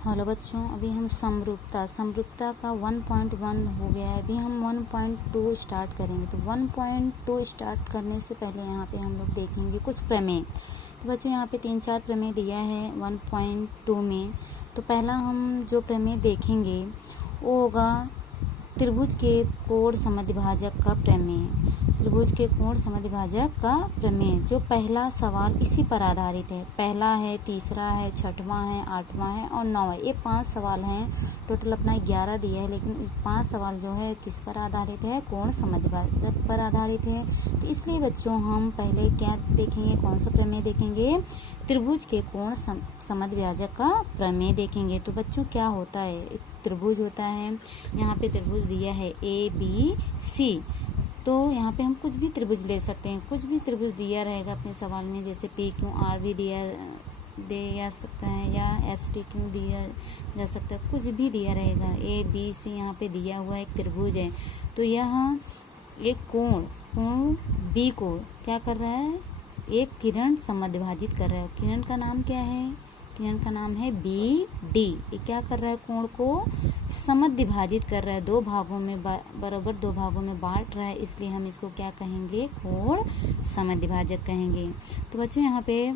Hello बच्चों, अभी हम समरूपता का 1.1 हो गया है। अभी हम 1.2 स्टार्ट करेंगे। तो 1.2 स्टार्ट करने से पहले यहाँ पे हम लोग देखेंगे कुछ प्रमेय। तो बच्चों यहाँ पे 3-4 प्रमेय दिया है 1.2 में। तो पहला हम जो प्रमेय देखेंगे वो होगा त्रिभुज के कोण समद्विभाजक का प्रमेय। त्रिभुज के कोण समद्विभाजक का प्रमेय, जो पहला सवाल इसी पर आधारित है। पहला है, तीसरा है, छठवां है, आठवां है और 9वां। ये 5 सवाल हैं। टोटल अपना 11 दिया है, लेकिन 5 सवाल जो है किस पर आधारित है? कोण समद्विभाजक पर आधारित है। तो इसलिए बच्चों हम पहले क्या देखेंगे? कौन सा प्रमेय देखेंगे? त्रिभुज के कोण समद्विभाजक का प्रमेय देखेंगे। तो बच्चों क्या होता है? एक त्रिभुज होता है। यहाँ पे त्रिभुज दिया है ABC। तो यहाँ पे हम कुछ भी त्रिभुज ले सकते हैं। कुछ भी त्रिभुज दिया रहेगा अपने सवाल में, जैसे PQR भी दिया जा सकता है या STQ दिया जा सकता है। कुछ भी दिया रहेगा। ABC यहाँ पे दिया हुआ एक त्रिभुज है। तो यह एक कोण B को क्या कर रहा है? एक किरण समद्विभाजित कर रहा है। किरण का नाम क्या है? किरण का नाम है BD। ये क्या कर रहा है? कोण को समद्विभाजित कर रहा है। 2 भागों में बराबर 2 भागों में बांट रहा है, इसलिए हम इसको क्या कहेंगे? कोण समद्विभाजक कहेंगे। तो बच्चों यहाँ पे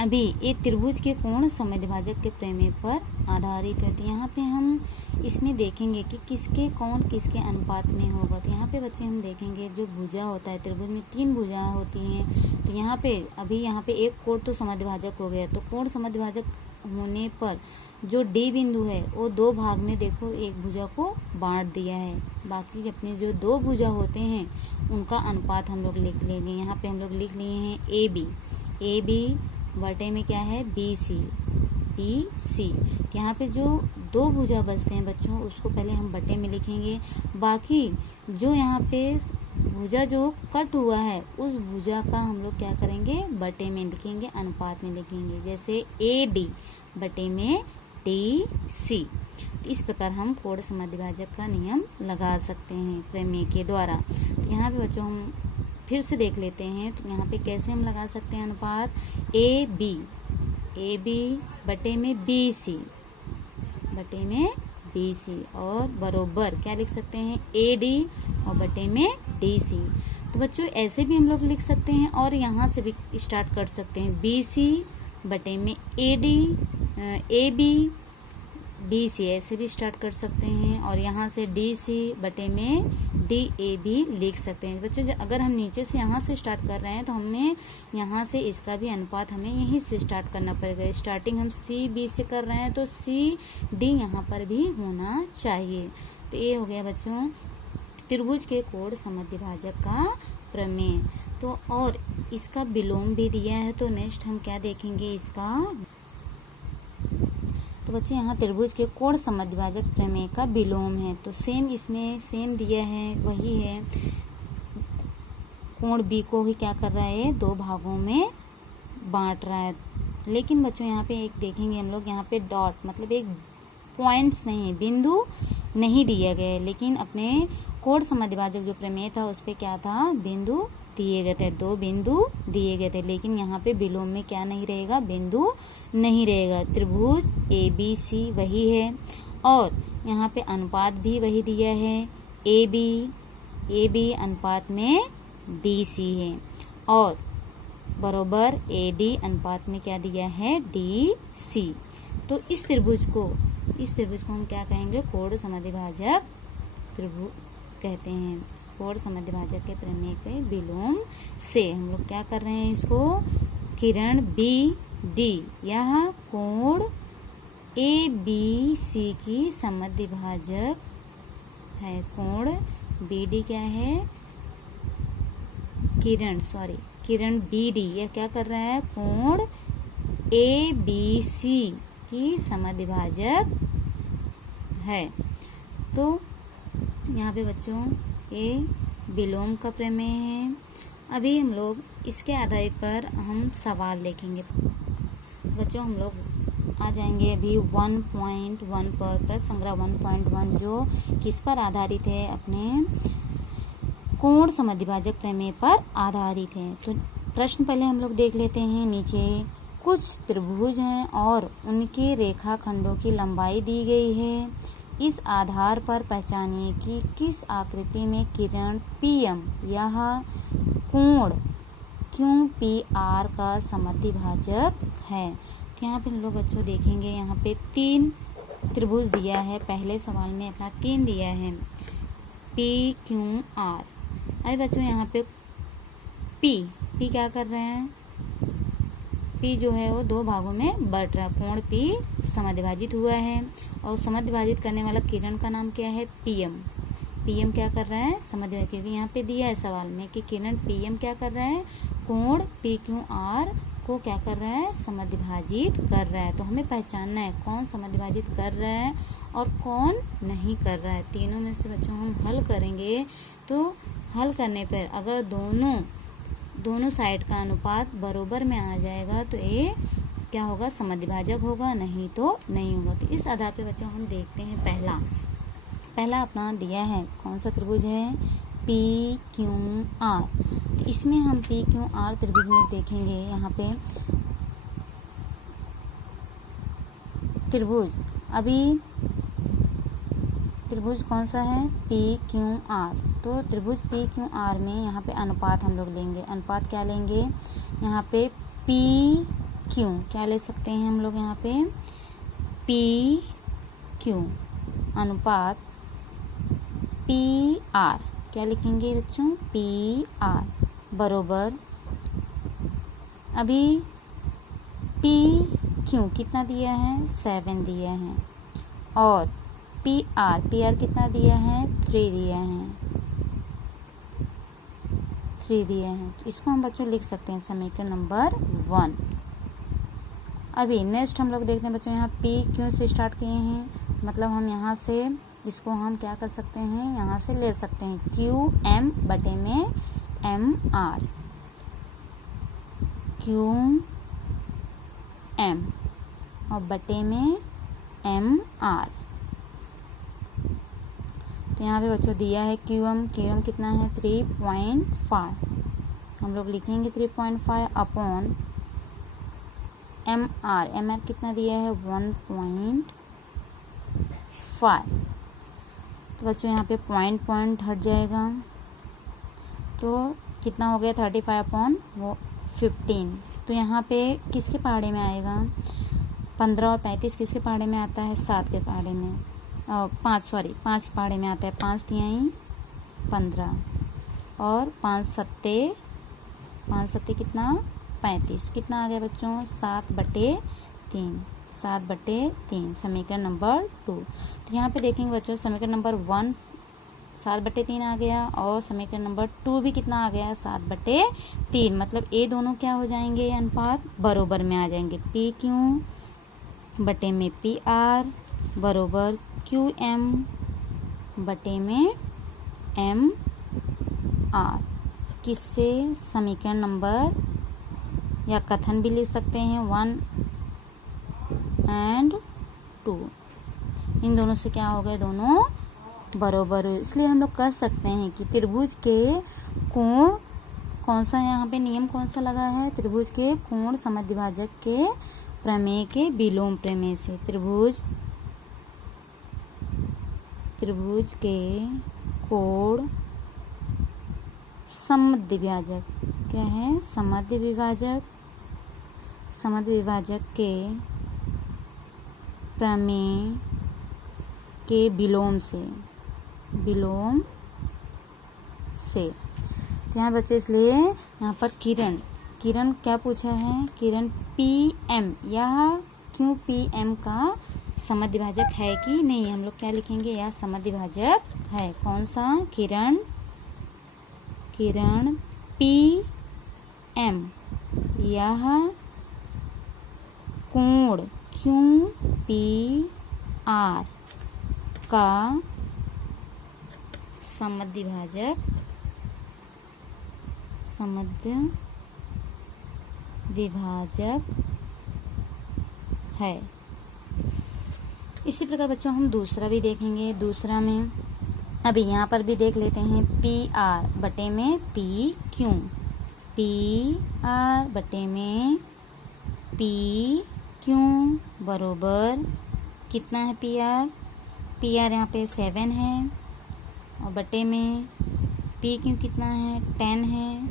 अभी ये त्रिभुज के कोण समद्विभाजक के प्रमेय पर आधारित है। तो यहाँ पे हम इसमें देखेंगे कि किसके कोण किसके अनुपात में होगा। तो यहाँ पे बच्चे हम देखेंगे जो भुजा होता है, त्रिभुज में 3 भुजा होती हैं। तो यहाँ पे अभी यहाँ पे एक कोण तो समद्विभाजक हो गया। तो कोण समद्विभाजक होने पर जो D बिंदु है वो 2 भाग में देखो एक भुजा को बांट दिया है। बाकी अपने जो 2 भुजा होते हैं उनका अनुपात हम लोग लिख लेंगे। यहाँ पे हम लोग लिख लिए हैं AB बटे में क्या है? BC। यहाँ पे जो 2 भुजा बचते हैं बच्चों, उसको पहले हम बटे में लिखेंगे। बाकी जो यहाँ पे भुजा जो कट हुआ है उस भुजा का हम लोग क्या करेंगे? बटे में लिखेंगे, अनुपात में लिखेंगे। जैसे AD बटे में DC। तो इस प्रकार हम कोण समद्विभाजक का नियम लगा सकते हैं प्रमेय के द्वारा। तो यहाँ पे बच्चों हम फिर से देख लेते हैं। तो यहाँ पे कैसे हम लगा सकते हैं अनुपात? AB बटे में BC और बरोबर क्या लिख सकते हैं? AD और बटे में DC। तो बच्चों ऐसे भी हम लोग लिख सकते हैं और यहाँ से भी स्टार्ट कर सकते हैं। BC बटे में AB BC ऐसे भी स्टार्ट कर सकते हैं और यहाँ से DC बटे में DAB लिख सकते हैं। बच्चों अगर हम नीचे से यहाँ से स्टार्ट कर रहे हैं तो हमें यहाँ से इसका भी अनुपात हमें यहीं से स्टार्ट करना पड़ेगा। स्टार्टिंग हम CB से कर रहे हैं तो CD यहाँ पर भी होना चाहिए। तो ये हो गया बच्चों त्रिभुज के कोण समद्विभाजक का प्रमेय। तो और इसका विलोम भी दिया है। तो नेक्स्ट हम क्या देखेंगे इसका? तो बच्चों यहाँ त्रिभुज के कोण समद्विभाजक प्रमेय का विलोम है। तो सेम इसमें सेम दिया है, वही है। कोण B को ही क्या कर रहा है? 2 भागों में बांट रहा है। लेकिन बच्चों यहाँ पे एक देखेंगे हम लोग, यहाँ पे डॉट मतलब एक पॉइंट्स नहीं है, बिंदु नहीं दिया गया है। लेकिन अपने कोण समद्विभाजक जो प्रमेय था उस पे क्या था? बिंदु दिए गए थे, 2 बिंदु दिए गए थे। लेकिन यहाँ पे विलोम में क्या नहीं रहेगा? बिंदु नहीं रहेगा। त्रिभुज ABC वही है और यहाँ पे अनुपात भी वही दिया है। AB अनुपात में BC है और बरोबर AD अनुपात में क्या दिया है? DC। तो इस त्रिभुज को हम क्या कहेंगे? कोण समद्विभाजक त्रिभुज कहते हैं। कोण समद्विभाजक के प्रमेय के विलोम से हम लोग क्या कर रहे हैं? इसको किरण BD यह कोण ABC की समद्विभाजक है। कोण BD क्या है? किरण BD यह क्या कर रहा है? कोण ABC की समद्विभाजक है। तो यहाँ पे बच्चों ये विलोम का प्रमेय है। अभी हम लोग इसके आधार पर हम सवाल देखेंगे। बच्चों हम लोग आ जाएंगे अभी 1.1 पर। प्रश्न संग्रह 1.1 जो किस पर आधारित है? अपने कोण समद्विभाजक प्रमेय पर आधारित है। तो प्रश्न पहले हम लोग देख लेते हैं। नीचे कुछ त्रिभुज हैं और उनके रेखाखंडों की लंबाई दी गई है। इस आधार पर पहचानिए कि किस आकृति में किरण PM यह कोण QPR का समद्विभाजक है। तो यहाँ पे हम लोग बच्चों देखेंगे, यहाँ पे 3 त्रिभुज दिया है। पहले सवाल में अपना 3 दिया है PQR। अभी बच्चों यहाँ पे P क्या कर रहे हैं, P जो है वो 2 भागों में बट रहा है। कोण P समद्विभाजित हुआ है और समद्विभाजित करने वाला किरण का नाम क्या है, PM क्या कर रहा है, समद्विभाजित। क्योंकि यहाँ पे दिया है सवाल में कि किरण PM क्या कर रहा है, कोण PQR को क्या कर रहा है, समद्विभाजित कर रहा है। तो हमें पहचानना है कौन समद्विभाजित कर रहा है और कौन नहीं कर रहा है। तीनों में से बच्चों हम हल करेंगे, तो हल करने पर अगर दोनों साइड का अनुपात बराबर में आ जाएगा तो ये क्या होगा, समद्विभाजक होगा, नहीं तो नहीं होगा। तो इस आधार पे बच्चों हम देखते हैं पहला अपना दिया है कौन सा त्रिभुज है, PQR। तो इसमें हम PQR त्रिभुज में देखेंगे, यहाँ पे त्रिभुज कौन सा है, PQR। तो त्रिभुज PQR में यहाँ पे अनुपात हम लोग लेंगे। अनुपात क्या लेंगे, यहाँ पे PQ क्या ले सकते हैं हम लोग, यहाँ पे PQ अनुपात PR क्या लिखेंगे बच्चों, PR बरोबर, अभी PQ कितना दिया है, 7 दिया है, और PR कितना दिया है, 3 दिया है। तो इसको हम बच्चों लिख सकते हैं समीकरण नंबर 1। अभी नेक्स्ट हम लोग देखते हैं बच्चों, यहाँ PQ से स्टार्ट किए हैं, मतलब हम यहाँ से इसको हम क्या कर सकते हैं, यहाँ से ले सकते हैं QM बटे में MR, QM और बटे में MR। तो यहाँ पे बच्चों दिया है QM कितना है, 3.5। हम लोग लिखेंगे 3.5 अपॉन MR कितना दिया है, 1.5। तो बच्चों यहाँ पे पॉइंट हट जाएगा, तो कितना हो गया, 35 अपॉन 15। तो यहाँ पे किसके पहाड़े में आएगा, 15 और 35 किसके पहाड़े में आता है, 7 के पहाड़े में, 5 के पहाड़े में आता है। 5 तिहाई 15 और 5 सत्ते कितना, 35। कितना आ गया बच्चों, 7/3, समीकरण नंबर 2। तो यहाँ पे देखेंगे बच्चों, समीकरण नंबर 1 7/3 आ गया और समीकरण नंबर 2 भी कितना आ गया, 7/3। मतलब ये दोनों क्या हो जाएंगे, अनुपात बरोबर में आ जाएंगे। PQ बटे में PR बरोबर QM बटे में MR। किससे, समीकरण नंबर या कथन भी लिख सकते हैं 1 और 2। इन दोनों से क्या हो गए, दोनों बरोबर हुए। इसलिए हम लोग कह सकते हैं कि त्रिभुज के कोण कौन सा, यहाँ पे नियम कौन सा लगा है, त्रिभुज के कोण समद्विभाजक के प्रमेय के विलोम प्रमेय से। त्रिभुज के कोण समद्विभाजक क्या है, समद्विभाजक के प्रमेय के विलोम से। तो यहाँ बच्चों, इसलिए यहाँ पर किरण क्या पूछा है, किरण PM यह QPM का समद्विभाजक है कि नहीं। हम लोग क्या लिखेंगे, यह समद्विभाजक है। कौन सा, किरण PM यह कोण QPR का समद्विभाजक है। इसी प्रकार बच्चों हम दूसरा भी देखेंगे। दूसरा में अभी यहाँ पर भी देख लेते हैं, PR बटे में PQ, PR बटे में पी क्यों बरोबर कितना है पी आर यहाँ पे 7 है और बटे में पी क्यों कितना है 10 है।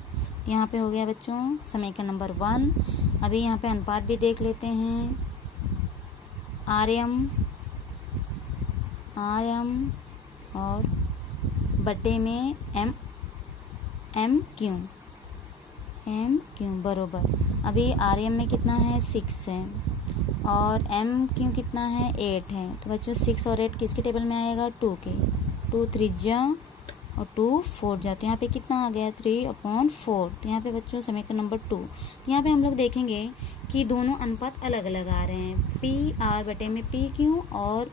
तो यहाँ पे हो गया बच्चों समीकरण नंबर 1। अभी यहाँ पे अनुपात भी देख लेते हैं। आर एम और बटे में एम क्यों बरोबर अभी आर एम में कितना है 6 है और एम क्यों कितना है 8 है। तो बच्चों 6 और 8 किसके टेबल में आएगा 2 के। 2 3 जा और 2 4 जा। तो यहाँ पे कितना आ गया 3/4। तो यहाँ पे बच्चों समीकरण नंबर 2। तो यहाँ पे हम लोग देखेंगे कि दोनों अनुपात अलग अलग आ रहे हैं। पी आर बटे में पी क्यू और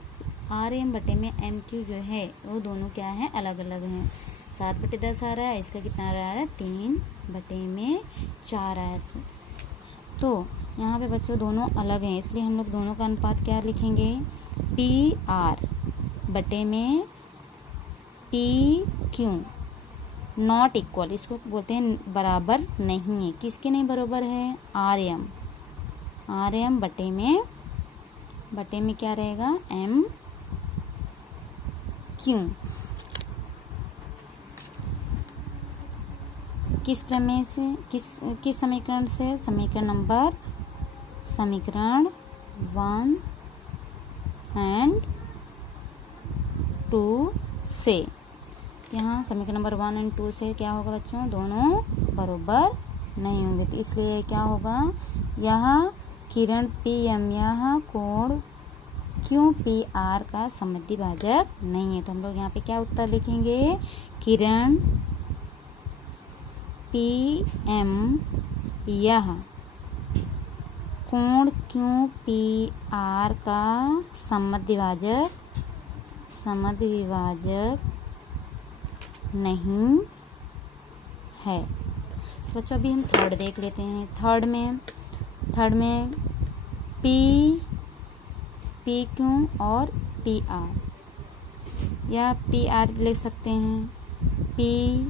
आर एम बटे में एम क्यू जो है वो दोनों क्या है अलग अलग हैं। 7/10 आ रहा है, इसका कितना आ रहा है 3/4 आया। तो यहाँ पे बच्चों दोनों अलग हैं, इसलिए हम लोग दोनों का अनुपात क्या लिखेंगे पी आर बटे में पी क्यू नॉट इक्वल, इसको बोलते हैं बराबर नहीं है। किसके नहीं बराबर है आर एम बटे में क्या रहेगा एम क्यू। किस प्रमेय से किस समीकरण से समीकरण 1 एंड 2 से। यहाँ समीकरण नंबर 1 एंड 2 से क्या होगा बच्चों दोनों बराबर नहीं होंगे। तो इसलिए क्या होगा यह किरण पी एम यह कोण क्यों पी आर का समद्विभाजक नहीं है। तो हम लोग यहाँ पे क्या उत्तर लिखेंगे किरण पी एम यह कोण क्यों पी आर का समद्विभाजक नहीं है। बच्चों अभी हम थर्ड देख लेते हैं। थर्ड में पी क्यू और पी आर या पी आर लिख सकते हैं पी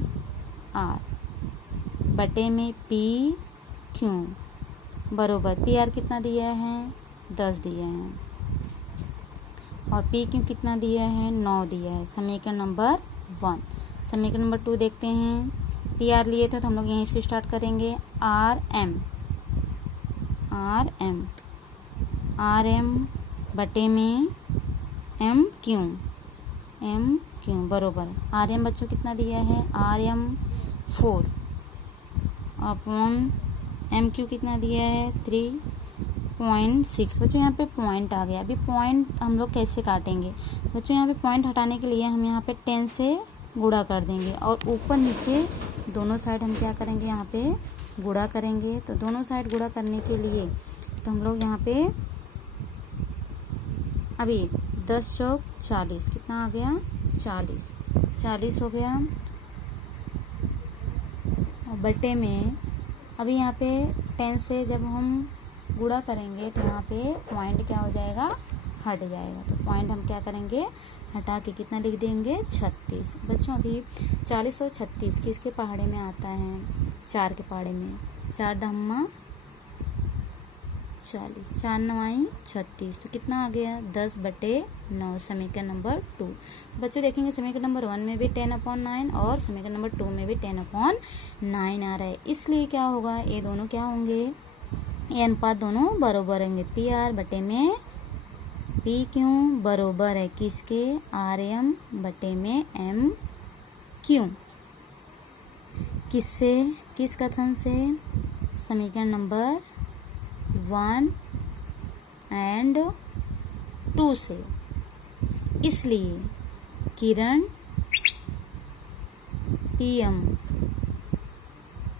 आर बटे में पी क्यू बरोबर पी आर कितना दिया है 10 दिया है और पी क्यू कितना दिया है 9 दिया है। समीकरण नंबर 1। समीकरण नंबर 2 देखते हैं। पी आर लिए थे तो हम लोग यहीं से स्टार्ट करेंगे। आर एम बटे में एम क्यू बरोबर आर एम बच्चों कितना दिया है R M 4 upon M Q कितना दिया है 3.6। बच्चों यहाँ पे पॉइंट आ गया। अभी पॉइंट हम लोग कैसे काटेंगे बच्चों यहाँ पे पॉइंट हटाने के लिए हम यहाँ पे 10 से गुणा कर देंगे और ऊपर नीचे दोनों साइड हम क्या करेंगे यहाँ पे गुणा करेंगे। तो दोनों साइड गुणा करने के लिए तो हम लोग यहाँ पे अभी 10 चौक 40 कितना आ गया 40 हो गया और बटे में अभी यहाँ पे 10 से जब हम गुणा करेंगे तो यहाँ पे पॉइंट क्या हो जाएगा हट जाएगा। तो पॉइंट हम क्या करेंगे हटा के कितना लिख देंगे 36। बच्चों अभी 40 और 36 किसके पहाड़े में आता है 4 के पहाड़े में 4 धम्मा 40 4 9 36। तो कितना आ गया 10/9 समीकरण नंबर 2। तो बच्चों देखेंगे समीकरण नंबर 1 में भी 10/9 और समीकरण नंबर 2 में भी 10/9 आ रहा है। इसलिए क्या होगा ये दोनों क्या होंगे ये अनुपात दोनों बराबर होंगे। पी आर बटे में पी क्यू बराबर है किसके आर एम बटे में एम क्यू। किससे किस कथन से समीकरण नंबर 1 एंड 2 से। इसलिए किरण पी एम